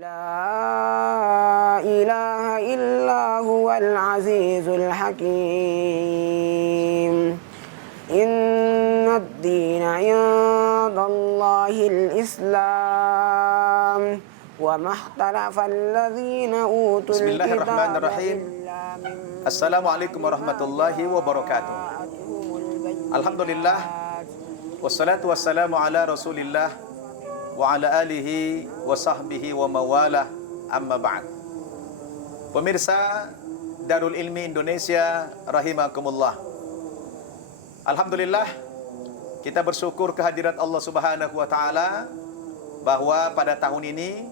لا إله إلا هو العزيز الحكيم إن الدين عند الله الإسلام وما اختلف الذين أوتوا الكتاب Bismillahirrahmanirrahim. إلا من Assalamualaikum warahmatullahi wabarakatuh. Alhamdulillah, wassalatu wassalamu ala rasulillah wa ala alihi wa sahbihi wa mawalah, amma ba'd. Pemirsa Darul Ilmi Indonesia rahimakumullah. Alhamdulillah, kita bersyukur kehadirat Allah Subhanahu wa taala bahwa pada tahun ini,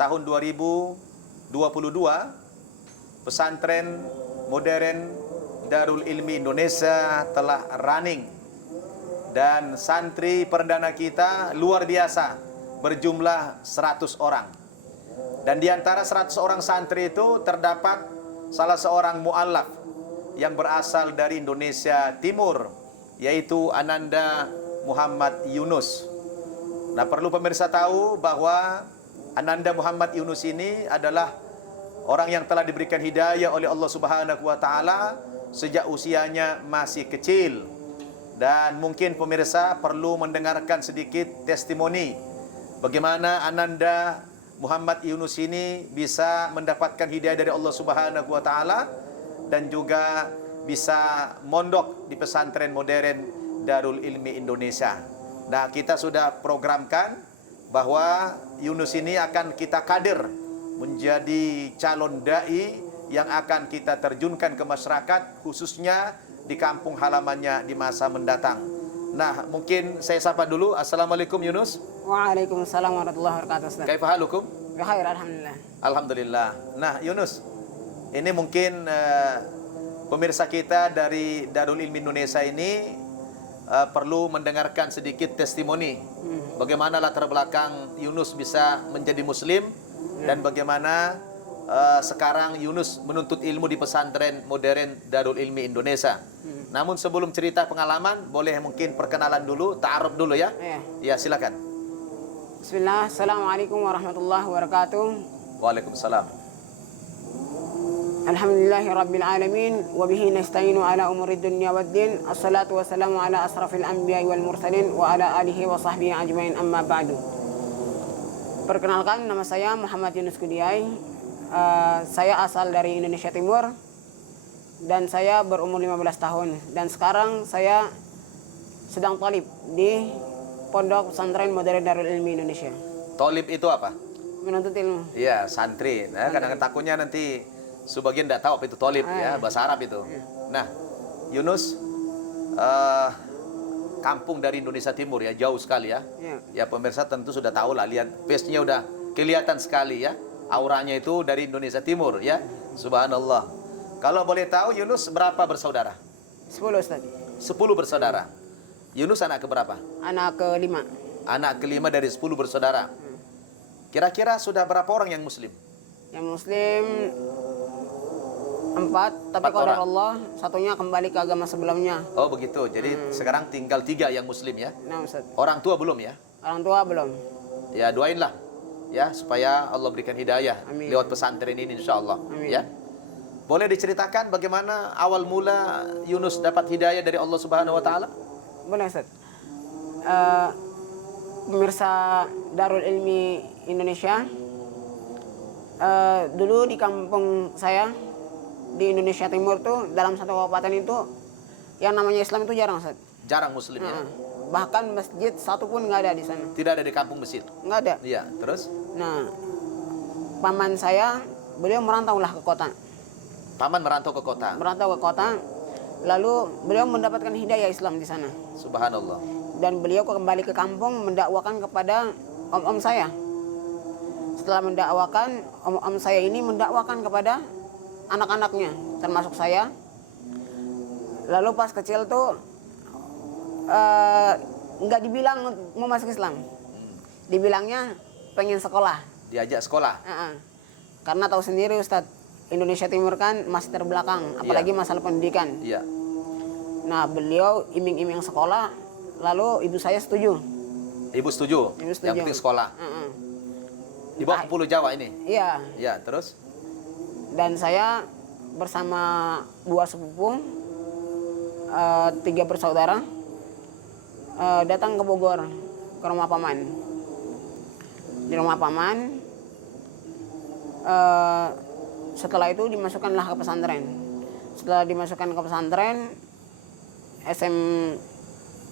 tahun 2022, pesantren modern Darul Ilmi Indonesia telah running, dan santri perdana kita luar biasa, berjumlah 100 orang. Dan di antara 100 orang santri itu terdapat salah seorang mu'allaf yang berasal dari Indonesia Timur, yaitu Ananda Muhammad Yunus. Nah, perlu pemirsa tahu bahwa Ananda Muhammad Yunus ini adalah orang yang telah diberikan hidayah oleh Allah Subhanahu wa taala sejak usianya masih kecil. Dan mungkin pemirsa perlu mendengarkan sedikit testimoni bagaimana Ananda Muhammad Yunus ini bisa mendapatkan hidayah dari Allah Subhanahu wa taala dan juga bisa mondok di pesantren modern Darul Ilmi Indonesia. Nah, kita sudah programkan bahwa Yunus ini akan kita kader menjadi calon dai yang akan kita terjunkan ke masyarakat, khususnya di kampung halamannya di masa mendatang. Nah, mungkin saya sapa dulu. Assalamualaikum Yunus. Waalaikumsalam warahmatullahi wabarakatuh. Ustaz. Kaifa halukum? Bikhair, alhamdulillah. Alhamdulillah. Nah, Yunus, ini mungkin pemirsa kita dari Darul Ilmi Indonesia ini perlu mendengarkan sedikit testimoni bagaimana latar belakang Yunus bisa menjadi muslim dan bagaimana sekarang Yunus menuntut ilmu di pesantren modern Darul Ilmi Indonesia. Namun sebelum cerita pengalaman, boleh mungkin perkenalan dulu, ta'aruf dulu ya. Ya, silakan. Bismillah, assalamualaikum warahmatullahi wabarakatuh. Waalaikumsalam. Alhamdulillahi rabbil alamin wa bihi nasta'inu ala umuri dunya waddin. Assalatu wassalamu ala asrafil anbiya'i wal mursalin wa ala alihi wa sahbihi ajmain, amma ba'du. Perkenalkan, nama saya Muhammad Yunus Kudiai. Saya asal dari Indonesia Timur dan saya berumur 15 tahun, dan sekarang saya sedang talib di Pondok Pesantren Modern Darul Ilmi Indonesia. Tolib itu apa? Menuntut ilmu. Iya, santri. Nah, kadang-kadang takutnya nanti sebagian tidak tahu apa itu tolib, ya, bahasa Arab itu. Nah, Yunus, kampung dari Indonesia Timur ya, jauh sekali ya. Ya, pemirsa tentu sudah tahu lah, lihat face-nya udah kelihatan sekali ya. Auranya itu dari Indonesia Timur ya. Subhanallah. Kalau boleh tahu, Yunus berapa bersaudara? 10, Ustaz. 10 bersaudara. Yunus anak keberapa? Anak ke-5. Anak ke-5 dari 10 bersaudara. Kira-kira sudah berapa orang yang muslim? Yang muslim 4, tapi 4 qadar orang. Allah satunya kembali ke agama sebelumnya. Oh begitu, jadi sekarang tinggal 3 yang muslim ya. Nah, Ustaz. Orang tua belum ya? Orang tua belum. Ya, doainlah ya supaya Allah berikan hidayah. Amin. Lewat pesantren ini insyaallah. Amin. Ya. Boleh diceritakan bagaimana awal mula Yunus dapat hidayah dari Allah Subhanahu wa taala? Boleh, Ustaz. Pemirsa Darul Ilmi Indonesia, dulu di kampung saya di Indonesia Timur tuh, dalam satu kabupaten itu yang namanya Islam itu jarang, Ustaz. Jarang muslim ya. Bahkan masjid satu pun nggak ada di sana. Tidak ada di kampung Mesir. Nggak ada. Iya, terus Nah, paman saya, beliau merantaulah ke kota. paman merantau ke kota. Merantau ke kota, lalu beliau mendapatkan hidayah Islam di sana. Subhanallah. Dan beliau kembali ke kampung mendakwakan kepada om-om saya. Setelah mendakwakan, om-om saya ini mendakwakan kepada anak-anaknya, termasuk saya. Lalu pas kecil tuh nggak dibilang mau masuk Islam, dibilangnya pengen sekolah. Diajak sekolah. Karena tahu sendiri Ustadz, Indonesia Timur kan masih terbelakang, apalagi masalah pendidikan. Iya. Nah, beliau iming-iming sekolah, lalu ibu saya setuju. Ibu setuju? Ibu setuju. Yang penting sekolah. Di bawah ke Pulau Jawa ini. Iya. Ya, terus? Dan saya bersama 2 sepupu, 3 bersaudara, datang ke Bogor, ke rumah paman. Di rumah paman, setelah itu dimasukkanlah ke pesantren. Setelah dimasukkan ke pesantren,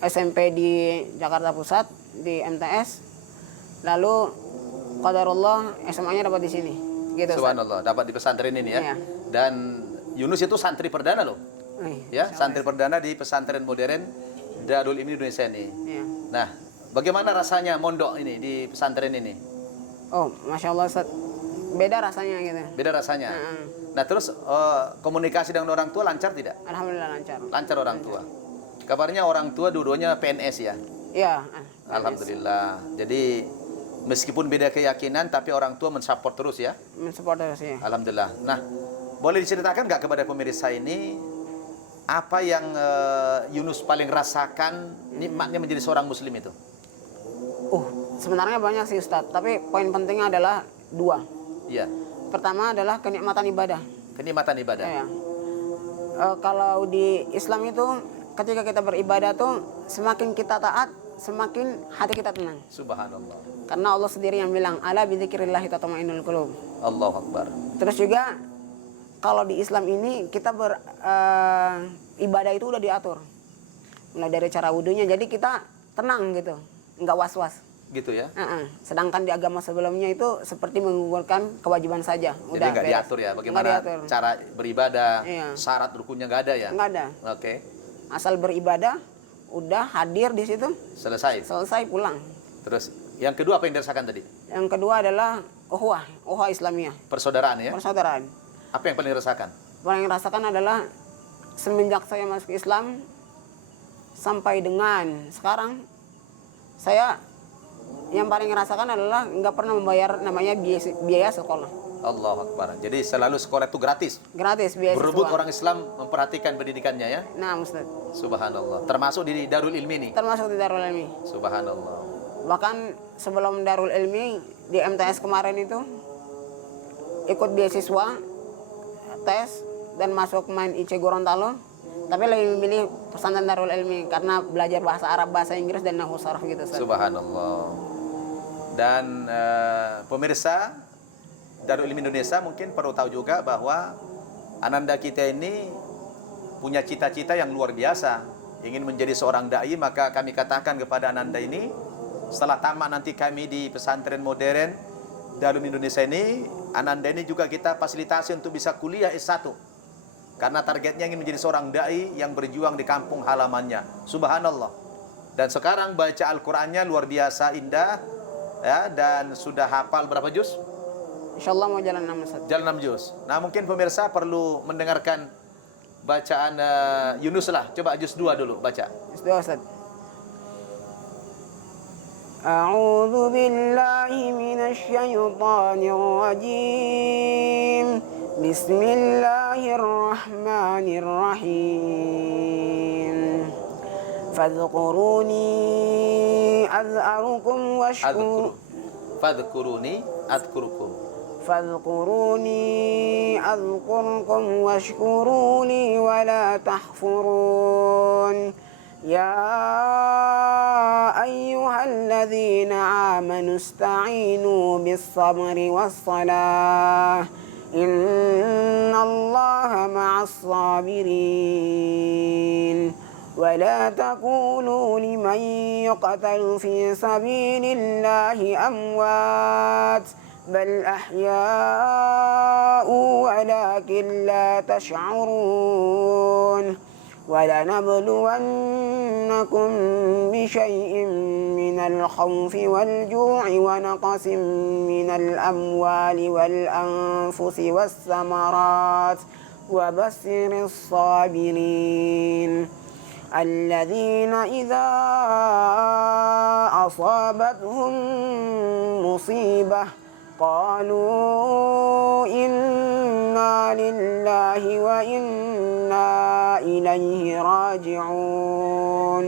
SMP di Jakarta Pusat, di MTS, lalu qadarullah SMA-nya dapat di sini. Gitu, Subhanallah, dapat di pesantren ini ya. Iya. Dan Yunus itu santri perdana loh. Ya, Insya santri perdana di pesantren modern Darul Ilmi Indonesia ini. Iya. Nah, bagaimana rasanya mondok ini di pesantren ini? Oh, Masya Allah, Ustaz. Beda rasanya gitu. Beda rasanya. Heeh. Nah, terus komunikasi dengan orang tua lancar tidak? Alhamdulillah lancar. Lancar orang tua. Kabarnya orang tua dua-duanya PNS ya. Iya. Alhamdulillah. Jadi meskipun beda keyakinan tapi orang tua mensupport terus ya. Mensupport terus ya. Alhamdulillah. Nah, boleh diceritakan nggak kepada pemirsa ini apa yang Yunus paling rasakan nikmatnya menjadi seorang muslim itu? Sebenarnya banyak sih Ustaz, tapi poin pentingnya adalah 2. Iya. Pertama adalah kenikmatan ibadah. Kenikmatan ibadah. Ya. Kalau di Islam itu ketika kita beribadah tuh semakin kita taat, semakin hati kita tenang. Subhanallah. Karena Allah sendiri yang bilang, ala bidzikrillah tatma'innul qulub. Allahu Akbar. Terus juga kalau di Islam ini kita ibadah itu udah diatur. Mulai dari cara wudhunya, jadi kita tenang gitu, nggak was-was. Gitu ya. Sedangkan di agama sebelumnya itu seperti menggugurkan kewajiban saja. Jadi nggak diatur ya, bagaimana cara beribadah, Iya. syarat rukunnya nggak ada ya? Nggak ada. Oke. Asal beribadah, udah hadir di situ, selesai pulang. Terus yang kedua apa yang dirasakan tadi? Yang kedua adalah ukhuwah Islamiyah. Persaudaraan ya? Persaudaraan. Apa yang paling dirasakan? Paling rasakan adalah semenjak saya masuk Islam sampai dengan sekarang, saya yang paling rasakan adalah nggak pernah membayar namanya biaya sekolah. Allahu Akbar. Jadi selalu sekolah itu gratis. Gratis biaya Berebut siswa. orang Islam memperhatikan pendidikannya ya. Nah, Ustaz. Subhanallah. Termasuk di Darul Ilmi ini. Termasuk di Darul Ilmi. Subhanallah. Bahkan sebelum Darul Ilmi di MTS kemarin itu ikut beasiswa, tes dan masuk main IC Gorontalo. Tapi lebih memilih pesantren Darul Ilmi karena belajar bahasa Arab, bahasa Inggris dan nahwu sharaf gitu, Ustaz. Subhanallah. Dan pemirsa Darul Ilmi Indonesia mungkin perlu tahu juga bahwa ananda kita ini punya cita-cita yang luar biasa, ingin menjadi seorang dai. Maka kami katakan kepada ananda ini, setelah tamat nanti kami di pesantren modern Darul Ilmi Indonesia ini, ananda ini juga kita fasilitasi untuk bisa kuliah S1, karena targetnya ingin menjadi seorang dai yang berjuang di kampung halamannya. Subhanallah. Dan sekarang baca Al-Qur'annya luar biasa indah ya, dan sudah hafal berapa juz? Insyaallah mau jalan 6 Ustaz. Jalan 6 juz. Nah, mungkin pemirsa perlu mendengarkan bacaan Yunus lah. Coba juz 2 dulu baca. Juz 2 Ustaz. A'udzu billahi minasy syaithanir rajim. Bismillahirrahmanirrahim. Fadhkuruni az'arukum washkuru. Fadhkuruni adhkurukum. فاذكروني أذكركم واشكروا لي ولا تحفرون يا أيها الذين آمنوا استعينوا بالصبر والصلاة إن الله مع الصابرين ولا تقولوا لمن يقتل في سبيل الله أموات بل أحياء ولكن لا تشعرون ولنبلونكم بشيء من الخوف والجوع ونقص من الأموال والأنفس والثمرات وبشر الصابرين الذين إذا أصابتهم مصيبة قالوا إنا لله وإنا إليه راجعون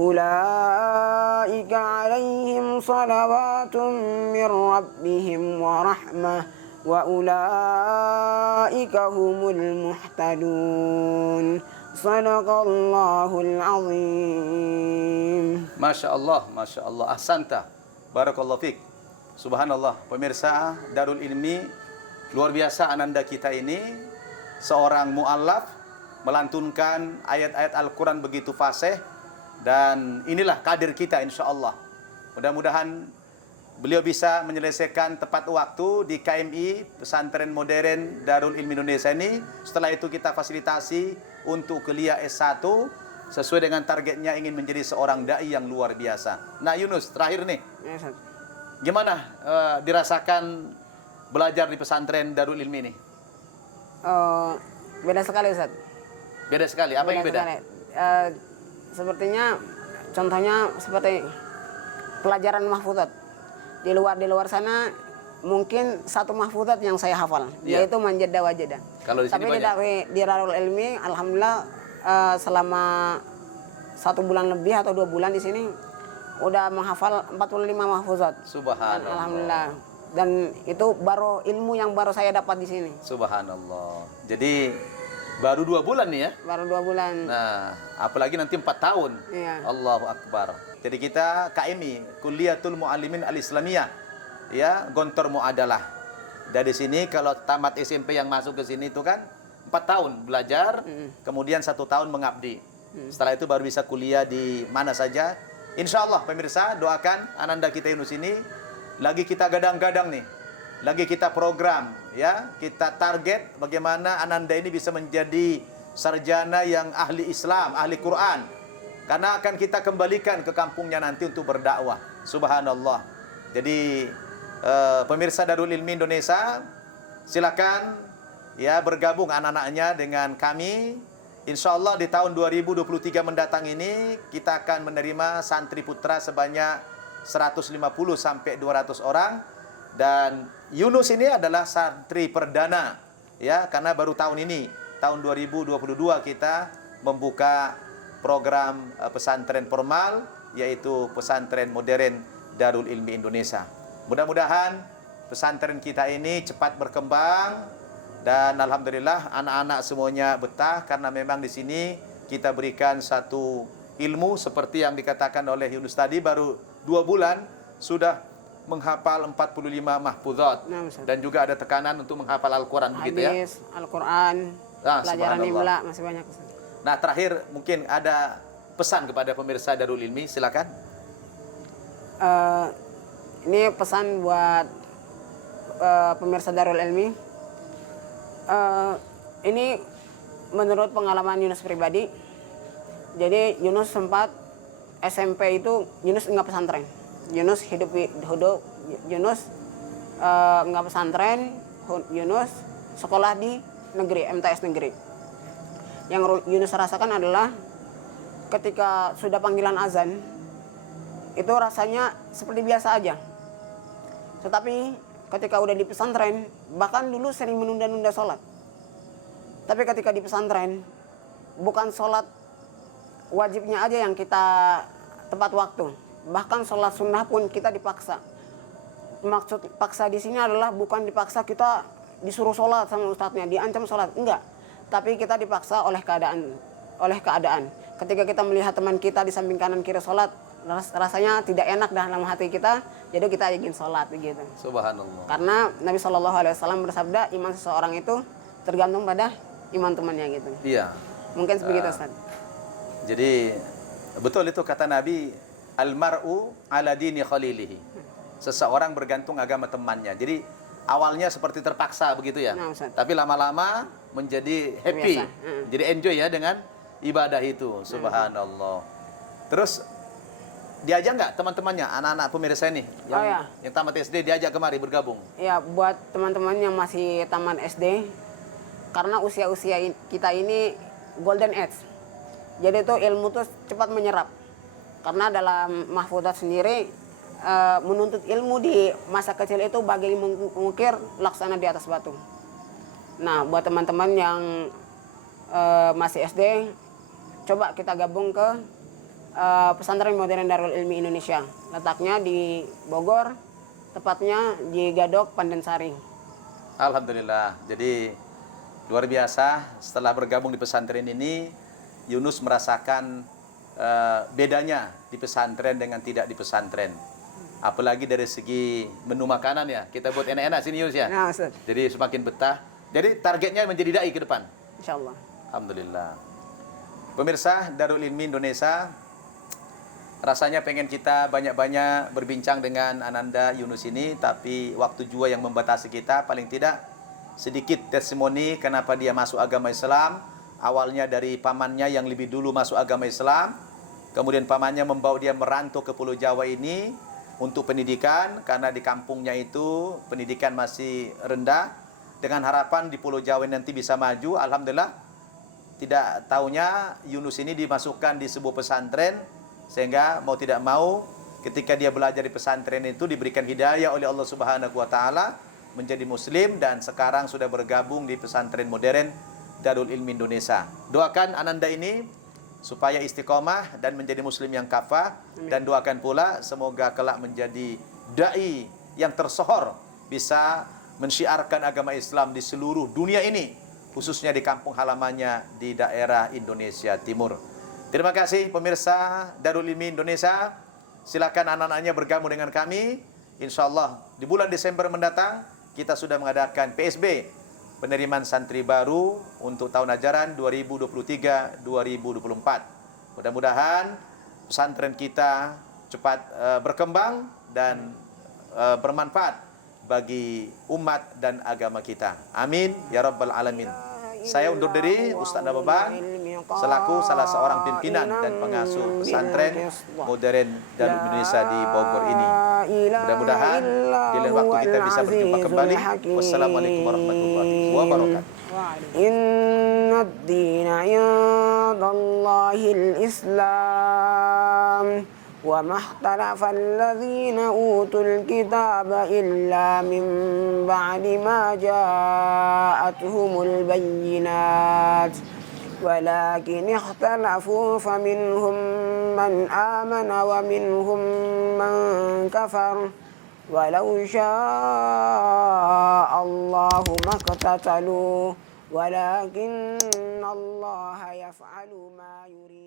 أولئك عليهم صلوات من ربهم ورحمة وأولئك هم المهتدون صدق الله العظيم. Masya Allah, Masya Allah. Ahsanta. Barakallahu fiqh. Subhanallah. Pemirsa Darul Ilmi, luar biasa ananda kita ini. Seorang mu'allaf melantunkan ayat-ayat Al-Quran begitu fasih. Dan inilah kadir kita insya Allah. Mudah-mudahan beliau bisa menyelesaikan tepat waktu di KMI, Pesantren Modern Darul Ilmi Indonesia ini. Setelah itu kita fasilitasi untuk kuliah S1 sesuai dengan targetnya ingin menjadi seorang dai yang luar biasa. Nah Yunus, terakhir nih, Ya, Ustaz. gimana dirasakan belajar di pesantren Darul Ilmi ini? Beda sekali, Ustaz. Beda sekali. Apa yang beda? sekali. Sepertinya contohnya seperti pelajaran mahfudzat. Di luar sana mungkin satu mahfudzat yang saya hafal, Iya. yaitu manjada wajada. Kalau di sini Tapi banyak. di Darul Ilmi alhamdulillah selama 1 bulan lebih atau 2 bulan di sini udah menghafal 45 mahfudzat. Dan Subhanallah. alhamdulillah. Dan itu baru ilmu yang baru saya dapat di sini. Subhanallah. Jadi baru 2 bulan nih ya. Baru 2 bulan. Nah, apalagi nanti 4 tahun. Iya. Allahu Akbar. Jadi kita KMI, Kulliyatul Muallimin Al-Islamiyah. Ya, Gontor Muadalah. Dari sini kalau tamat SMP yang masuk ke sini itu kan 4 tahun belajar, kemudian 1 tahun mengabdi. Setelah itu baru bisa kuliah di mana saja. Insya Allah pemirsa, doakan ananda kita Yunus ini. Lagi kita gadang-gadang nih. Lagi kita program, ya. Kita target bagaimana ananda ini bisa menjadi sarjana yang ahli Islam, ahli Quran. Karena akan kita kembalikan ke kampungnya nanti untuk berdakwah. Subhanallah. Jadi pemirsa Darul Ilmi Indonesia, silakan ya bergabung anak-anaknya dengan kami. Insya Allah di tahun 2023 mendatang ini kita akan menerima santri putra sebanyak 150 sampai 200 orang. Dan Yunus ini adalah santri perdana, ya, karena baru tahun ini, tahun 2022 kita membuka program pesantren formal, yaitu pesantren modern Darul Ilmi Indonesia. Mudah-mudahan pesantren kita ini cepat berkembang dan alhamdulillah anak-anak semuanya betah karena memang di sini kita berikan satu ilmu seperti yang dikatakan oleh Yunus tadi, baru 2 bulan sudah menghafal 45 mahfudzat. Nah, Ustaz. Dan juga ada tekanan untuk menghafal Al-Quran begitu ya. Hadis, Al-Quran, Ah, pelajaran subhanallah. imla masih banyak, Ustaz. Nah, terakhir mungkin ada pesan kepada pemirsa Darul Ilmi, silakan. Ini pesan buat pemirsa Darul Ilmi. Ini menurut pengalaman Yunus pribadi. Jadi Yunus sempat SMP itu Yunus nggak pesantren. Yunus Yunus nggak pesantren. Yunus sekolah di negeri, MTS negeri. Yang Yunus rasakan adalah ketika sudah panggilan azan, itu rasanya seperti biasa aja. Tetapi ketika udah di pesantren, bahkan dulu sering menunda-nunda sholat. Tapi ketika di pesantren, bukan sholat wajibnya aja yang kita tepat waktu. Bahkan sholat sunnah pun kita dipaksa. Maksud paksa di sini adalah bukan dipaksa kita disuruh sholat sama ustadznya, diancam sholat. Enggak. Tapi kita dipaksa oleh keadaan. Ketika kita melihat teman kita di samping kanan kiri sholat, rasanya tidak enak dalam hati kita, jadi kita ingin sholat begitu. Subhanallah. Karena Nabi SAW bersabda, iman seseorang itu tergantung pada iman temannya gitu. Iya. Mungkin begitu, Ustaz. Jadi betul itu kata Nabi, almar'u ala dini khalilihi. Seseorang bergantung agama temannya. Jadi awalnya seperti terpaksa begitu ya. Nah, Ustaz. Tapi lama-lama menjadi happy. Biasa. Jadi enjoy ya dengan ibadah itu. Subhanallah. Terus diajak nggak teman-temannya, anak-anak pemirsa ini yang tamat SD diajak kemari bergabung? Ya, buat teman-teman yang masih taman SD, karena usia-usia kita ini golden age. Jadi itu ilmu tuh cepat menyerap. Karena dalam mahfudzat sendiri menuntut ilmu di masa kecil itu bagai mengukir laksana di atas batu. Nah, buat teman-teman yang masih SD, coba kita gabung ke Pesantren Modern Darul Ilmi Indonesia. Letaknya di Bogor, tepatnya di Gadok, Pandansari. Alhamdulillah. Jadi luar biasa setelah bergabung di pesantren ini, Yunus merasakan bedanya di pesantren dengan tidak di pesantren. Apalagi dari segi menu makanan ya. Kita buat enak-enak sini Yunus ya. Nah, Ustaz. Jadi semakin betah. Jadi targetnya menjadi dai ke depan. Insyaallah. Alhamdulillah. Pemirsa Darul Ilmi Indonesia, rasanya pengen kita banyak-banyak berbincang dengan Ananda Yunus ini, tapi waktu juga yang membatasi kita. Paling tidak sedikit testimoni kenapa dia masuk agama Islam. Awalnya dari pamannya yang lebih dulu masuk agama Islam, kemudian pamannya membawa dia merantau ke Pulau Jawa ini untuk pendidikan, karena di kampungnya itu pendidikan masih rendah, dengan harapan di Pulau Jawa nanti bisa maju. Alhamdulillah, tidak taunya Yunus ini dimasukkan di sebuah pesantren, sehingga mau tidak mau ketika dia belajar di pesantren itu diberikan hidayah oleh Allah Subhanahu wa taala menjadi muslim, dan sekarang sudah bergabung di pesantren modern Darul Ilmi Indonesia. Doakan Ananda ini supaya istiqomah dan menjadi muslim yang kafah. Dan doakan pula semoga kelak menjadi dai yang tersohor, bisa mensyiarkan agama Islam di seluruh dunia ini, khususnya di kampung halamannya di daerah Indonesia Timur. Terima kasih pemirsa Darul Ilmi Indonesia. Silakan anak-anaknya bergabung dengan kami. InsyaAllah di bulan Desember mendatang kita sudah mengadakan PSB, penerimaan santri baru untuk tahun ajaran 2023-2024. Mudah-mudahan pesantren kita cepat berkembang dan bermanfaat bagi umat dan agama kita. Amin ya rabbal alamin. Saya undur diri, Ustaz Nababan, selaku salah seorang pimpinan dan pengasuh pesantren modern Darul Indonesia di Bogor ini. Mudah-mudahan di lain waktu kita bisa berjumpa kembali. Wassalamualaikum warahmatullahi wabarakatuh. Inna ad-dina 'indallahil Islam. وما اختلف الذين أوتوا الكتاب إلا من بعد ما جاءتهم البينات ولكن اختلفوا فمنهم من آمن ومنهم من كفر ولو شاء الله ما اقتتلوا ولكن الله يفعل ما يريد.